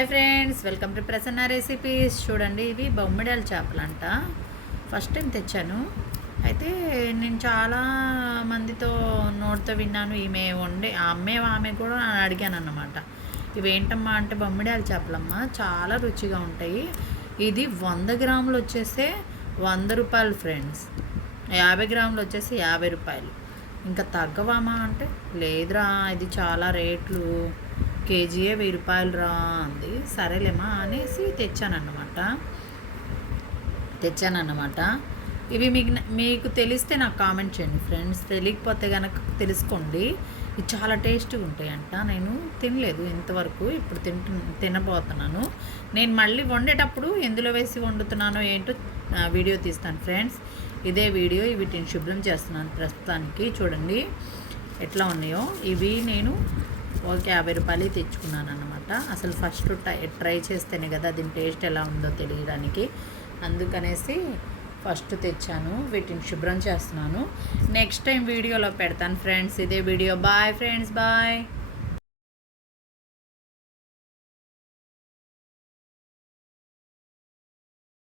Hi friends, welcome to Prasanna recipes. చూడండి, ఇవి బొమ్మిడాల చేపలంట. First time తెచ్చాను. అయితే నేను చాలా మందితో నోటితో విన్నాను. ఈమె వండే ఆమె కూడా అడిగాను అన్నమాట. ఇవేంటమ్మా అంటే బొమ్మిడాల చేపలమ్మ, చాలా రుచిగా ఉంటాయి. ఇది 100 గ్రాములు వచ్చేసే 100 రూపాయలు ఫ్రెండ్స్, 50 గ్రాములు వచ్చేసి 50 రూపాయలు. ఇంకా తగ్గవామా అంటే లేదురా, ఇది చాలా రేట్లు, కేజీయే 1000 రూపాయలు రా అంది. సరేలేమా అనేసి తెచ్చానన్నమాట. ఇవి మీకు తెలిస్తే నాకు కామెంట్ చేయండి ఫ్రెండ్స్, తెలియకపోతే కనుక తెలుసుకోండి. ఇవి చాలా టేస్టీగా ఉంటాయంట. నేను తినలేదు ఇంతవరకు, ఇప్పుడు తినబోతున్నాను. నేను మళ్ళీ వండేటప్పుడు ఎందులో వేసి వండుతున్నానో ఏంటో వీడియో తీస్తాను ఫ్రెండ్స్. ఇదే వీడియో. వీటిని శుభ్రం చేస్తున్నాను ప్రస్తుతానికి. చూడండి ఎట్లా ఉన్నాయో. ఇవి నేను 50 రూపాయలు తెచ్చుకున్నాను అన్నమాట. అసలు ఫస్ట్ ట్రై చేస్తేనే కదా దీని టేస్ట్ ఎలా ఉందో తెలియడానికి. అందుకనేసి ఫస్ట్ తెచ్చాను. వీటిని శుభ్రం చేస్తున్నాను. నెక్స్ట్ టైం వీడియోలో పెడతాను ఫ్రెండ్స్. ఇదే వీడియో. Bye friends, bye.